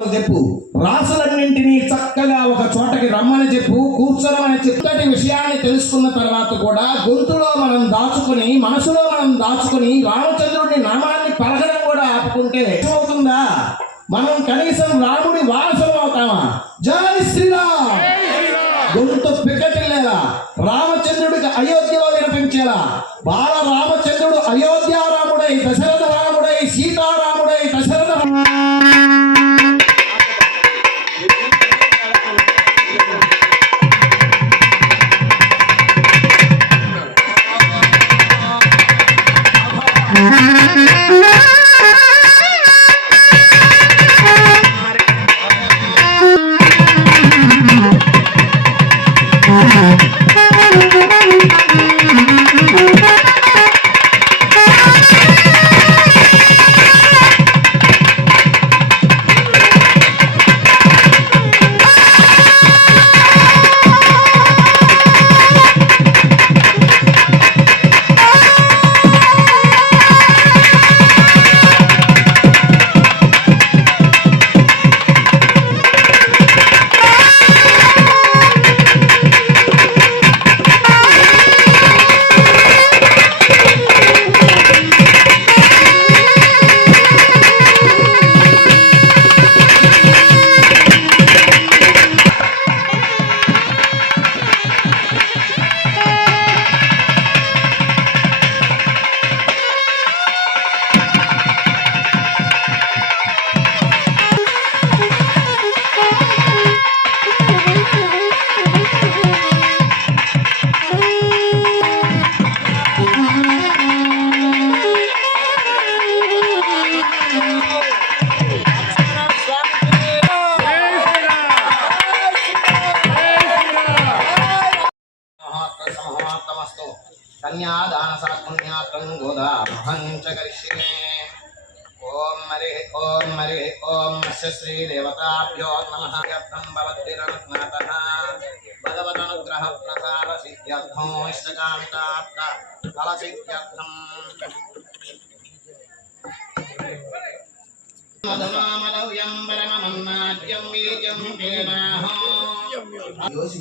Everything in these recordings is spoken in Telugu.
చెప్పు, రాసులన్నింటినీ చక్కగా ఒక చోటకి రమ్మని చెప్పు, కూర్చోమని చెప్పుటి విషయాన్ని తెలుసుకున్న తర్వాత కూడా గొంతులో మనం దాచుకుని, మనసులో మనం దాచుకుని రామచంద్రుడి నామాన్ని పలకడం కూడా ఆపుకుంటే అవుతుందా? మనం కనీసం రాముడి వారసులం అవుతామా? జై శ్రీరామ్ గొంతు పిక్కటిల్లేలా, రామచంద్రుడికి అయోధ్యలో వినిపించేలా, బాల రామచంద్రుడు అయోధ్య రాముడై, దశరథ రాముడై, సీతారాముడై, దశరథ కన్యాదానసాత్పుణ్యాత్రం గోదా మహంచకరిష్యే. ఓం హరి ఓం శ్రీ దేవతాభ్యో నమః. యత్నం భవద్భిరనుజ్ఞాతః భగవదనుగ్రహ ప్రసాద సిద్ధ్యర్థం ఇష్టకామితార్థ ఫల సిద్ధ్యర్థం.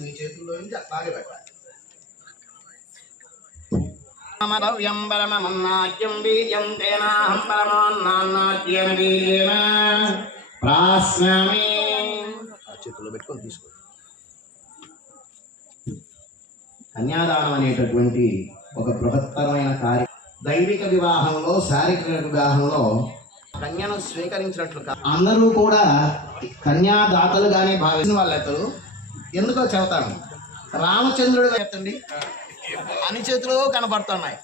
మీ చేతుల్లో నుంచి అట్లాగే పెట్టాలి. మదవ్యం పరమమన్నాద్యం బీజం తేనాహం పరమాన్నాన్నాద్యం బీజేన ప్రాస్నామి. చేతుల్లో పెట్టుకొని తీసుకో. కన్యాదానం అనేటటువంటి ఒక బృహత్తరమైన కార్యం. దైవిక వివాహంలో, శారీరక వివాహంలో కన్యను స్వీకరించినట్లు అందరూ కూడా కన్యాదాతలుగానే భావించిన వాళ్ళెత్తలు. ఎందుకో చెబుతాను. రామచంద్రుడు ఎత్తండి అన్ని చేతులు కనపడుతున్నాయి.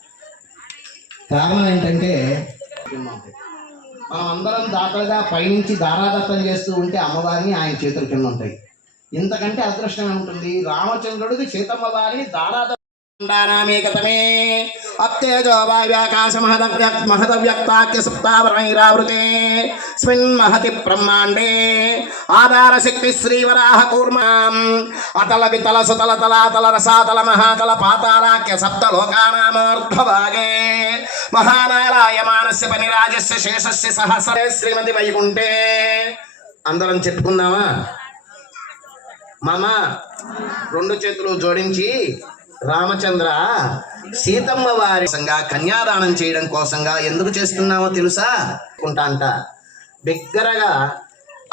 కారణం ఏంటంటే మనం అందరం దాతలుగా పైనుంచి దారాదత్తం చేస్తూ ఉంటే అమ్మవారిని ఆయన చేతుల కింద ఉంటాయి. ఇంతకంటే అదృష్టం ఉంటుంది. రామచంద్రుడికి సీతమ్మ వారిని దారాదత్తం అప్తేజో వావ్యాకాశ మహదవ్యక్తాఖ్య సుప్తావరైరావృతే స్మిన్ మహతి బ్రహ్మాండే ఆధార శక్తి శ్రీవరాహ కూర్మాం అతల వితల సుతల తలాతల రసాతల మహాతల పాతాళాఖ్య సప్తలోకానామోర్ధ్వభాగే మహానారాయమానస్య పనిరాజస్య శేషస్య సహస్రే శ్రీమతి వైకుంఠే. అందరం చెప్పుకుందామా? మామ రెండు చేతులు జోడించి, రామచంద్ర సీతమ్మ వారి కన్యాదానం చేయడం కోసంగా ఎందుకు చేస్తున్నామో తెలుసా? అంట బిగ్గరగా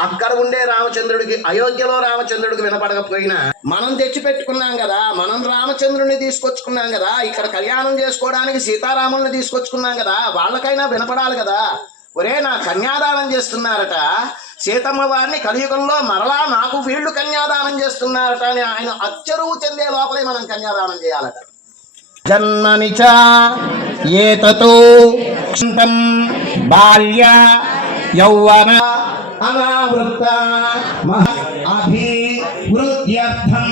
అక్కడ ఉండే రామచంద్రుడికి, అయోధ్యలో రామచంద్రుడికి వినపడకపోయినా మనం తెచ్చి పెట్టుకున్నాం కదా, మనం రామచంద్రుడిని తీసుకొచ్చుకున్నాం కదా, ఇక్కడ కళ్యాణం చేసుకోవడానికి సీతారాముల్ని తీసుకొచ్చుకున్నాం కదా, వాళ్ళకైనా వినపడాలి కదా. ఒరే, నా కన్యాదానం చేస్తున్నారట సీతమ్మ వారిని, కలియుగంలో మరలా నాకు వీళ్ళు కన్యాదానం చేస్తున్నారట అని ఆయన అచ్చరువు చెందే లోపలే మనం కన్యాదానం చేయాలట. జన్మనిచ ఏతతో బాల్య యౌవన అనావృత అభివృద్ధ్యర్థం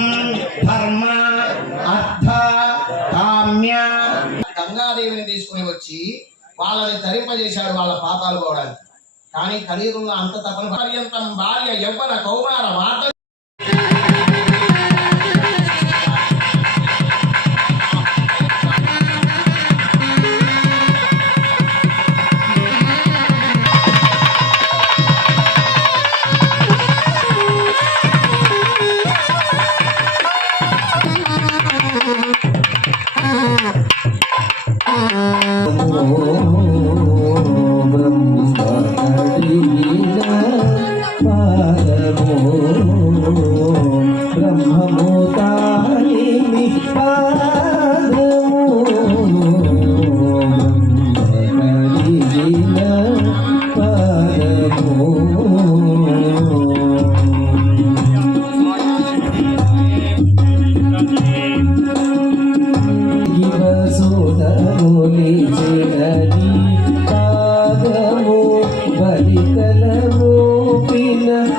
ధర్మ అర్థ కామ్య. గంగాదేవిని తీసుకుని వచ్చి వాళ్ళని ధరింపజేశాడు వాళ్ళ పాపాలు పోవడానికి. కానీ కలియుగంలో అంత తపన పర్యంతం బాల్య యవ్వన కౌమార వాత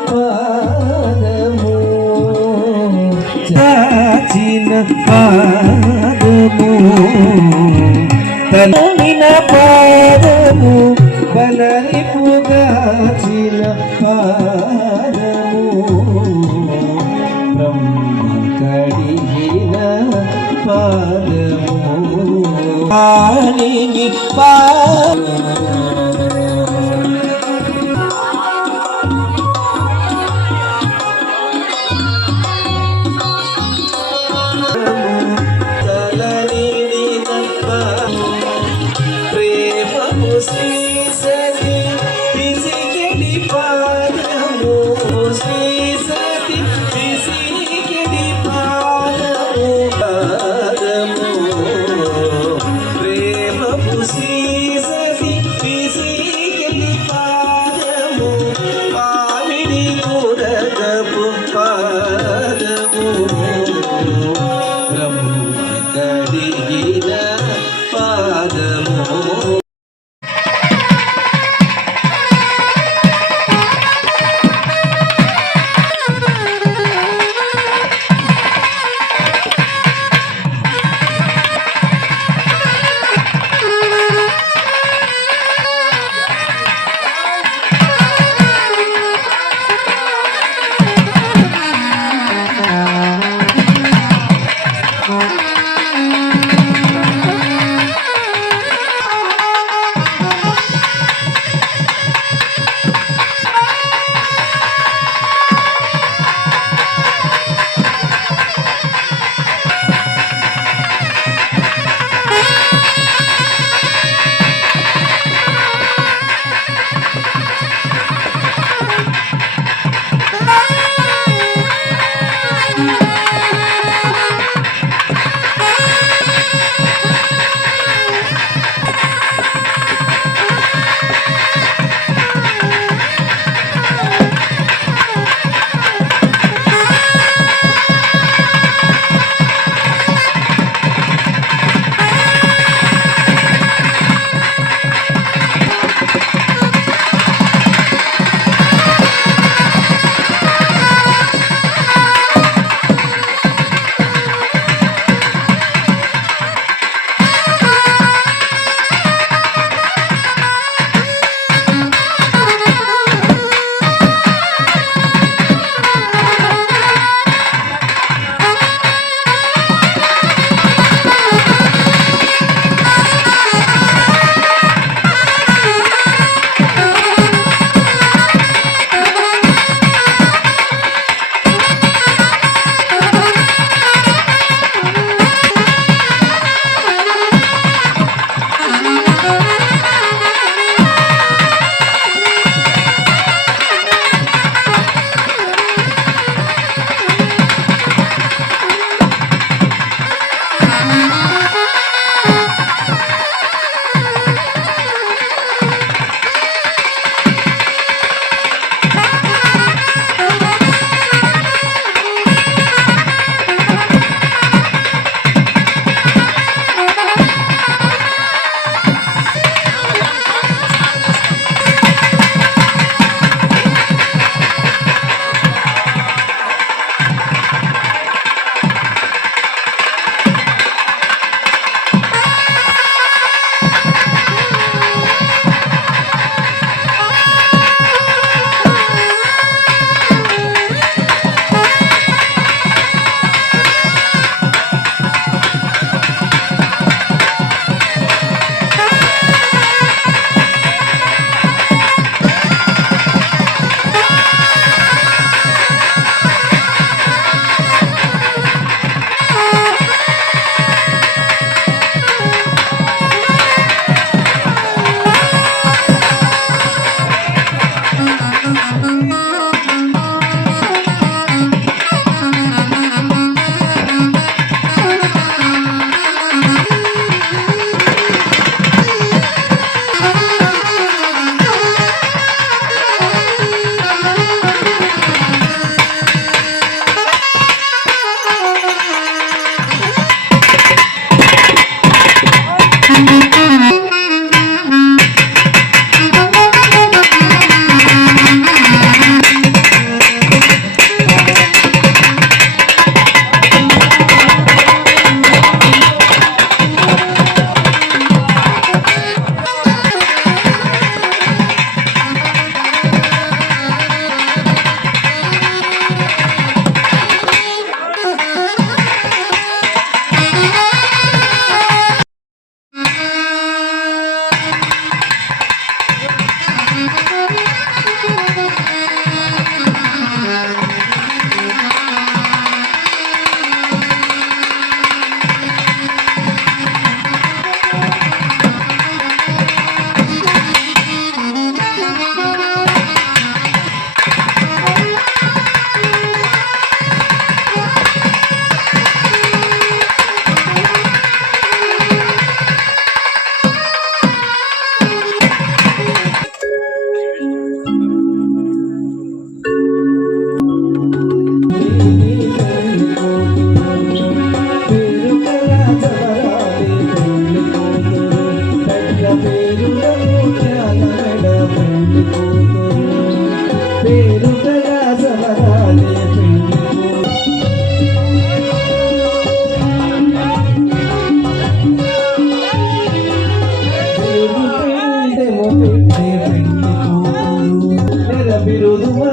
పాదము చాచిన పాదము తలమిన పాదము బలరిపుగాచిన పాదము బ్రహ్మ కడిగిన పాదము పాణిని ప్రేమము శ్రీసతి పిసికెడి పాదము శ్రీసతి పిసికెడి పాదము పాదము ప్రేమము శ్రీసతి పిసి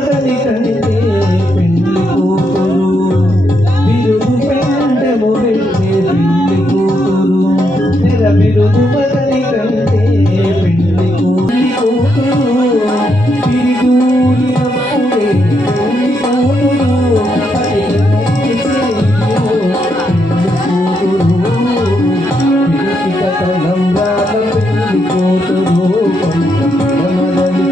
మగని కంటే పెళ్లి కూతురు బిరుదు పెండము వెళ్ళే పెళ్లి కూతురు నెల బిరుదు మగని కంటే పెళ్లి కూతురు పిరిదూరినప్పుడే పెళ్లి కూతురు అది తలంబ్రాల పెళ్లి కూతురు కొంతమనని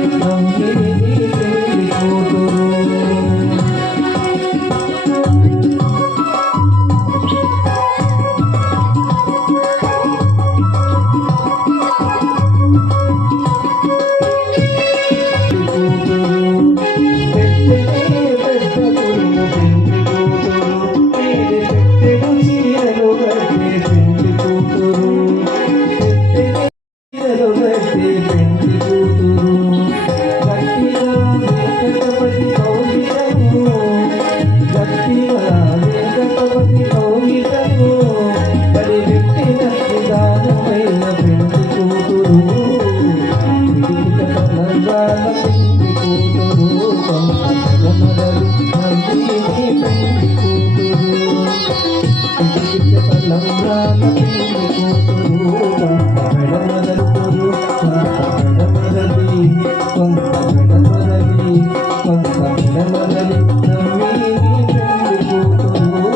నమ్మిని పెళ్లి కూతురు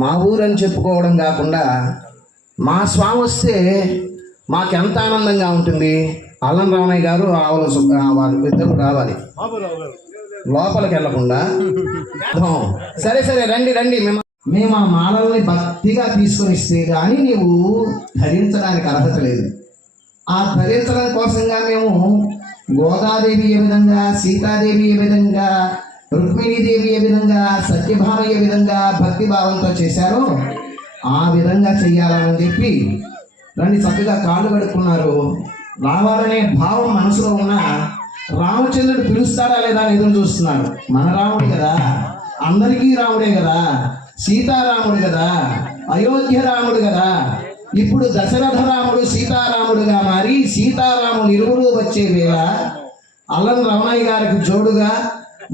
మా ఊరని చెప్పుకోవడం కాకుండా మా స్వామి వస్తే మాకెంత ఆనందంగా ఉంటుంది. అల్లం రామయ్య గారు వారి ఇద్దరు రావాలి, లోపలికి వెళ్ళకుండా. సరే సరే రండి రండి. మేము ఆ మాలల్ని భక్తిగా తీసుకొని ఇస్తే కానీ నీవు ధరించడానికి అర్హత లేదు. ఆ ధరించడం కోసంగా మేము గోదాదేవి ఏ విధంగా, సీతాదేవి ఏ విధంగా, రుక్మిణీదేవి ఏ విధంగా, సత్యభామ ఏ విధంగా భక్తి భావంతో చేశారో ఆ విధంగా చెయ్యాలని చెప్పి రండి. చక్కగా కాళ్ళు కడుక్కున్నారు. రావాలనే భావం మనసులో ఉన్న రామచంద్రుడు పిలుస్తాడా లేదా అని ఎదురు చూస్తున్నాడు. మన రాముడు కదా, అందరికీ రాముడే కదా, సీతారాముడు కదా, అయోధ్య రాముడు కదా. ఇప్పుడు దశరథ రాముడు సీతారాముడుగా మారి సీతారాములు ఇరువురు వచ్చే వేళ అల్లం రమణయ్య గారికి జోడుగా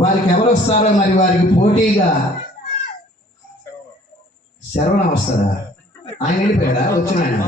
వారికి ఎవరు వస్తారో మరి వారికి పోటీగా శరవణ వస్తారా? ఆయన వెళ్ళిపోయాడా? వచ్చిన ఆయన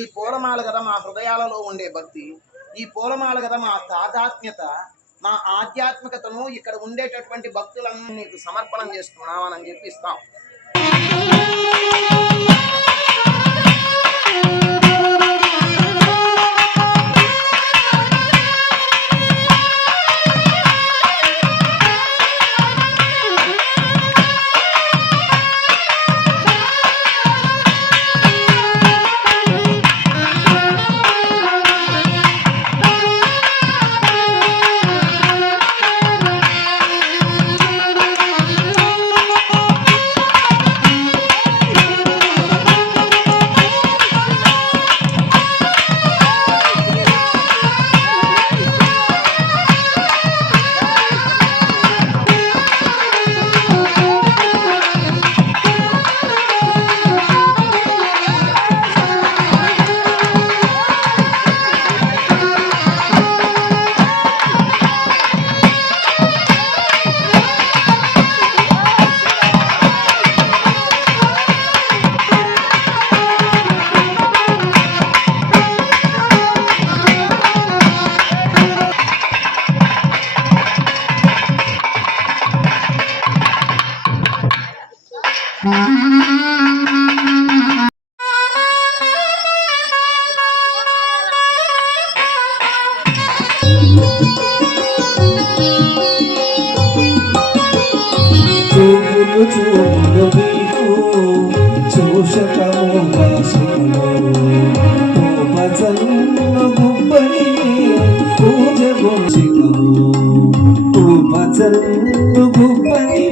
ఈ పూలమాల కదా మా హృదయాలలో ఉండే భక్తి, ఈ పూలమాల కదా మా తాదాత్మ్యత, మా ఆధ్యాత్మికతను ఇక్కడ ఉండేటటువంటి భక్తులను నీకు సమర్పణం చేస్తున్నామని చెప్పి ఇస్తాం. చూపులు చూపులు నీకు చూషకము భాషికము ఉపజన్ను గుబ్బని పూజ గుంచికము ఉపజన్ను గుబ్బని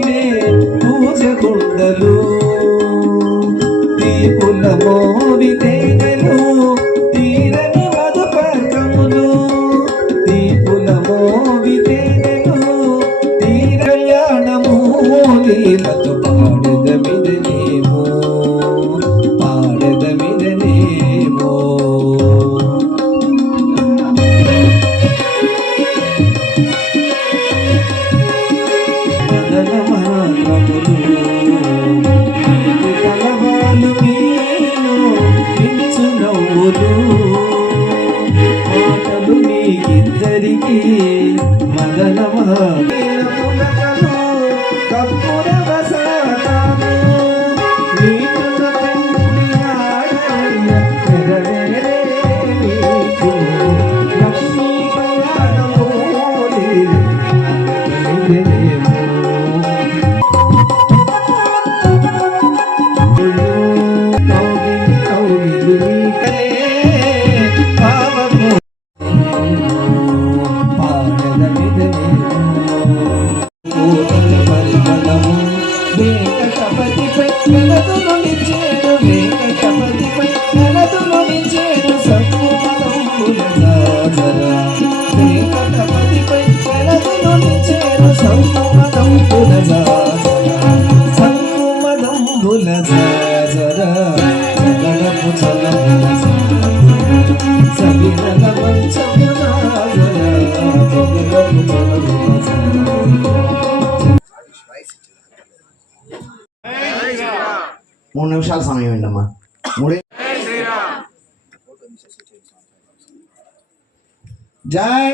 పూజ గుండలు దీపుల మోవి తేనెలు తీరని మధుపర్కములు దీపుల మోవి తేనెలు కళ్యాణము లీలతో పాడదమిదనేమో పాడదమిదనేమో మదన మాత్రములు కలవాలు మీను పిలుచు నవ్వులు మాటలు నీకిద్దరికి మదన కప్పుర వసతాను నీకున్న పెండి ఆడయ్య ఎగవేరే నీకు లక్ష్మీ కళ్యాణము లీలనేమో కౌగిలి కౌగిలి నీకలే పావము పరిమళము వెంకటపతిపై వెలదులు నిచ్చేడు వెంకటపతిపై వెలదులు నిచ్చేడు సత్వమదంబుల జాజరా వెంకటపతిపై వెలదులు నిచ్చేడు సత్వమదంబుల జాజరా సత్వమదంబుల జాజరా జగడపు చలముల సగిరల మంచముల జగడపు చలముల 3 నిమిషాల సమయం ఏంటమ్మా 3 జై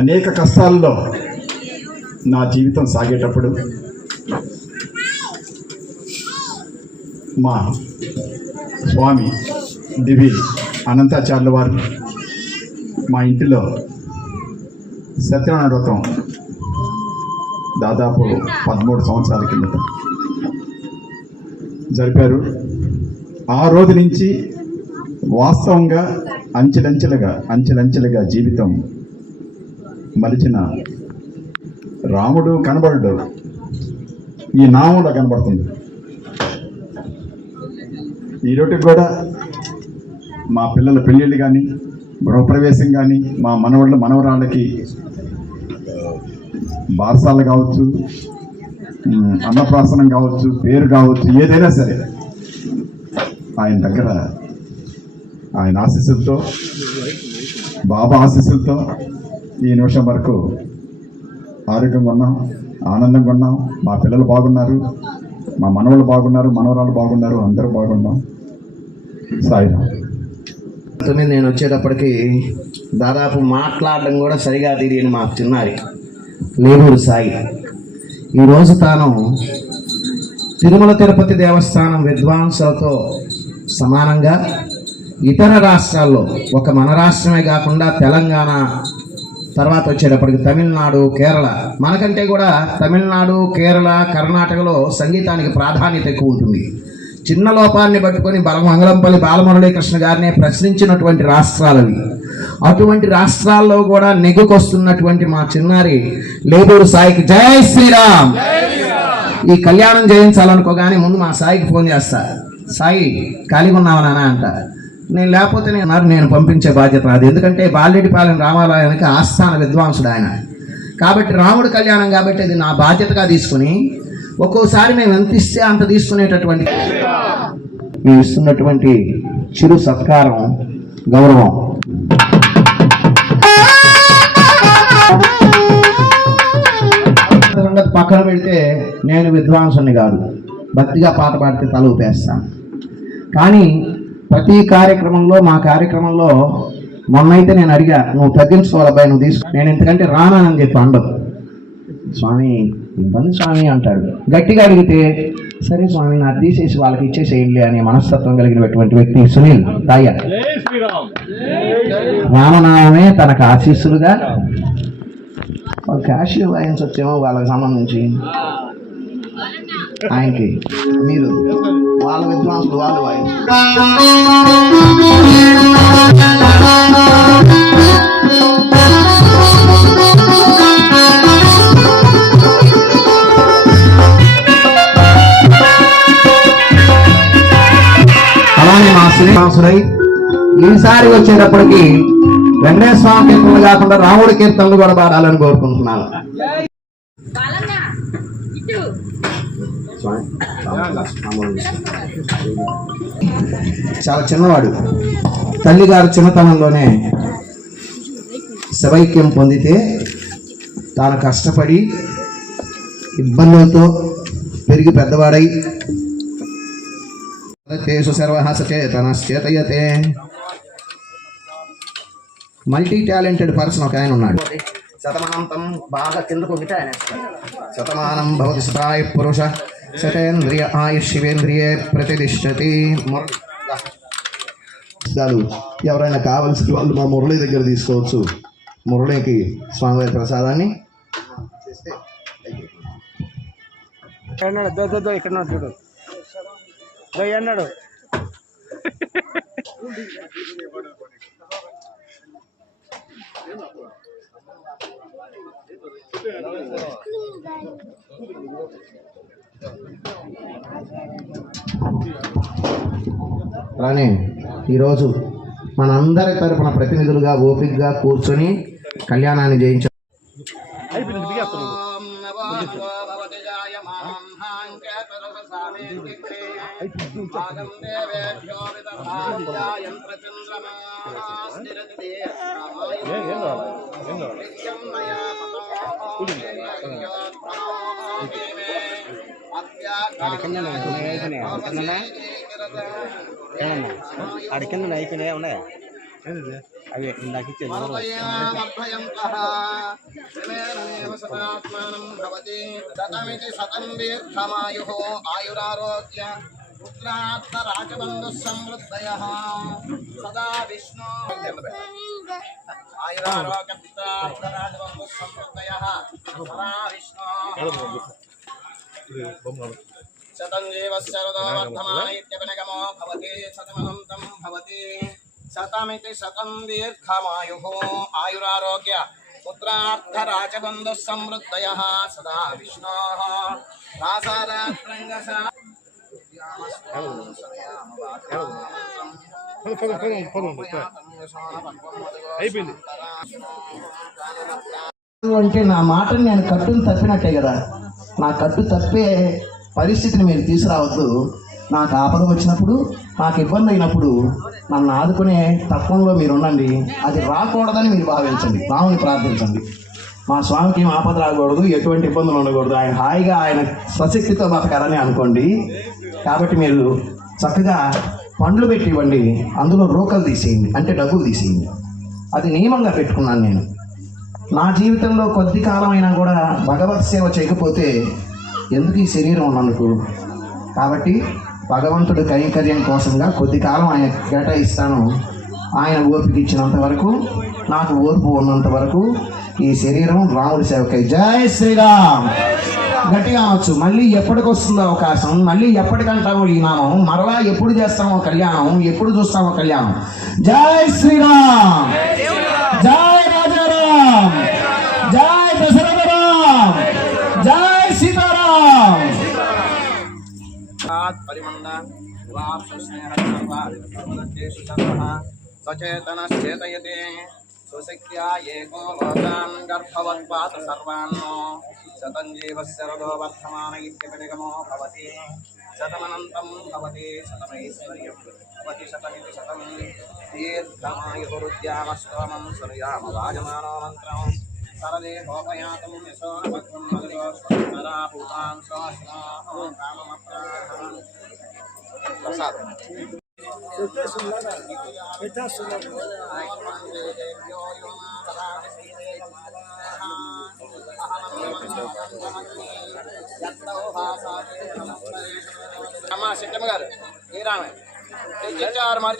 అనేక కష్టాల్లో నా జీవితం సాగేటప్పుడు మా స్వామి దివి అనంతాచార్యుల వారు మా ఇంటిలో సత్యనారాయణ వ్రతం దాదాపు 13 సంవత్సరాల కిందట జరిపారు. ఆ రోజు నుంచి వాస్తవంగా అంచెలంచెలుగా జీవితం మలిచిన రాముడు కనబడడు, ఈ నామంలో కనబడుతుంది. ఈరోటికి కూడా మా పిల్లల పెళ్ళిళ్ళు కానీ గృహప్రవేశం కానీ మా మనవరాళ్ళకి బారసాలు కావచ్చు, అన్నప్రాసనం కావచ్చు, పేరు కావచ్చు, ఏదైనా సరే ఆయన దగ్గర ఆయన ఆశీస్సులతో, బాబా ఆశీస్సులతో ఈ నిమిషం వరకు ఆరోగ్యంగా ఉన్నాం, ఆనందంగా ఉన్నాం. మా పిల్లలు బాగున్నారు, మా మనవళ్ళు బాగున్నారు, మనవరాలు బాగున్నారు, అందరూ బాగున్నాం. సాయిరాం. నేను వచ్చేటప్పటికి దాదాపు మాట్లాడడం కూడా సరిగా తెలియని మా చిన్నారి లేబూరు సాయి ఈరోజు తాను తిరుమల తిరుపతి దేవస్థానం విద్వాంసులతో సమానంగా ఇతర రాష్ట్రాల్లో, ఒక మన రాష్ట్రమే కాకుండా తెలంగాణ తర్వాత వచ్చేటప్పటికి తమిళనాడు, కేరళ, మనకంటే కూడా తమిళనాడు, కేరళ, కర్ణాటకలో సంగీతానికి ప్రాధాన్యత ఎక్కువ ఉంటుంది. చిన్న లోపాన్ని పట్టుకొని మంగళంపల్లి బాలమురళీకృష్ణ గారిని ప్రశ్నించినటువంటి రాష్ట్రాలవి. అటువంటి రాష్ట్రాల్లో కూడా నెగ్గుకొస్తున్నటువంటి మా చిన్నారి లేబూరు సాయికి జై శ్రీరామ్. ఈ కళ్యాణం చేయించాలనుకోగానే ముందు మా సాయికి ఫోన్ చేస్తా, సాయి ఖాళీగా ఉన్నావా నాన్న అంట. నేను లేకపోతే నేను పంపించే బాధ్యత నాది. ఎందుకంటే బాలెడ్డిపాలెం రామాలయానికి ఆస్థాన విద్వాంసుడు ఆయన. కాబట్టి రాముడు కళ్యాణం కాబట్టి అది నా బాధ్యతగా తీసుకుని ఒక్కోసారి మేము ఎంత ఇస్తే అంత తీసుకునేటటువంటి మేము ఇస్తున్నటువంటి చిరు సత్కారం గౌరవం. పక్కన పెడితే నేను విద్వాంసుని కాదు, భక్తిగా పాట పాడితే తల ఊపేస్తాను. కానీ ప్రతి కార్యక్రమంలో మా కార్యక్రమంలో మొన్నైతే నేను అడిగా, నువ్వు తగ్గించుకోవాలి అబ్బాయి, నువ్వు తీసుకో. నేను ఎందుకంటే రానని చెప్పి అండవు. స్వామి ఇబ్బంది స్వామి అంటాడు. గట్టిగా అడిగితే సరే స్వామి నాకు తీసేసి వాళ్ళకి ఇచ్చేసేయండి అనే మనస్తత్వం కలిగినటువంటి వ్యక్తి సునీల్ తాయ్య. రామనామే తనకు ఆశీస్సులుగా క్యాష్ వాయిన్స్ వచ్చేమో వాళ్ళకి సంబంధించి ఆయనకి మీరు వాళ్ళ విద్వాంసులు వాళ్ళు వాయిన్స్. అలానే మా శ్రీనివాసుడై ఈసారి వచ్చేటప్పటికి వెంకటేశ్వర స్వామి కీర్తనలు కాకుండా రాముడి కీర్తనలు కూడా పాడాలని కోరుకుంటున్నాను. చాలా చిన్నవాడు. తల్లిగారు చిన్నతనంలోనే శవైక్యం పొందితే తాను కష్టపడి ఇబ్బందులతో పెరిగి పెద్దవాడై సర్వహాసచేతనశ్చేతయతే మల్టీ టాలెంటెడ్ పర్సన్ ఒక ఆయన ఉన్నాడు. శతమానంతం బాగా కిందకు ఉంటే ఆయన శతమానం భవతి శతాయ పురుష శతేంద్రియ ఆయుష్యేంద్రియే ప్రతిష్టతి. ఎవరైనా కావలసిన వాళ్ళు మా మురళి దగ్గర తీసుకోవచ్చు. మురళికి స్వామివారి ప్రసాదాన్ని ఇక్కడ చూడు అన్నాడు. అలానే ఈరోజు మనందరి తరపున ప్రతినిధులుగా ఓపికగా కూర్చొని కళ్యాణాన్ని జయించారు. అడికింద అయిపోయినాయి ఉన్నాయా అవి నాకు ఇచ్చేది. ఆయురారోగ్య పుత్రార్థరాజబంధు సమృద్ధయః సదా విష్ణు ఆయురారోగ్య పుత్రార్థరాజబంధు సమృద్ధయః సదా విష్ణు శతం జీవశ్చరదో వర్ధమానైత్యపనగమో భవతి శతమనంతం భవతి శతమితి శతం దీర్ఘమాయుః ఆయురారోగ్య పుత్రార్థరాజబంధు సమృద్ధయః సదా విష్ణోః రాసారాత్రంగస అయిపోయింది. అంటే నా మాటని నేను కట్టును తప్పినట్టే కదా. నా కట్టు తప్పే పరిస్థితిని మీరు తీసుకురావద్దు. నాకు ఆపద వచ్చినప్పుడు, నాకు ఇబ్బంది అయినప్పుడు నన్ను ఆదుకునే తత్వంలో మీరు ఉండండి. అది రాకూడదని మీరు భావించండి, రాముని ప్రార్థించండి. మా స్వామికి ఏం ఆపద రాకూడదు, ఎటువంటి ఇబ్బందులు ఉండకూడదు, ఆయన హాయిగా ఆయన స్వశక్తితో బతకాలని అనుకోండి. కాబట్టి మీరు చక్కగా పండ్లు పెట్టి ఇవ్వండి, అందులో రోకలు తీసేయండి, అంటే డబ్బులు తీసేయండి. అది నియమంగా పెట్టుకున్నాను నేను. నా జీవితంలో కొద్ది కాలమైనా కూడా భగవత్ సేవ చేయకపోతే ఎందుకు ఈ శరీరం ఉన్నందుకు. కాబట్టి భగవంతుడి కైంకర్యం కోసంగా కొద్ది కాలం ఆయన కేటాయిస్తాను. ఆయన ఓపిక ఇచ్చినంత వరకు, నాకు ఓర్పు ఉన్నంత వరకు ఈ శరీరం రాముడి సేవకై. జై శ్రీరామ్. గట్టిగా అనొచ్చు. మళ్ళీ ఎప్పటికి వస్తుందో అవకాశం, మళ్ళీ ఎప్పటికంటామో ఈ నామం, మరలా ఎప్పుడు చేస్తామో కళ్యాణం, ఎప్పుడు చూస్తామో కళ్యాణం. జై శ్రీరామ్, జై రాజారాం, జై దశరథరాం, జై సీతారాం. పరిమండ సచేతనశ్చేతయతే సుశక్త్యా ఏకో లోకాన్ గర్భవత్పాత సర్వాన్నో శతం జీవస్య రథో వర్ధమాన ఇత్యపనిగమో భవతి శతమనంతం భవతి శతమైశ్వర్యం భవతి శతమితి శతం దీర్ఘమాయురుద్యామస్తోమం సూర్యామ వాజమానో మంత్రం సరదే భోపయాతం యశో భద్రం మగదో స్వరా భూతాం స్వాస్మో కామమప్రాహం ప్రసాదం అమ్మా సిట్టమ్మ గారు ఏ రామే తెచ్చారు మరి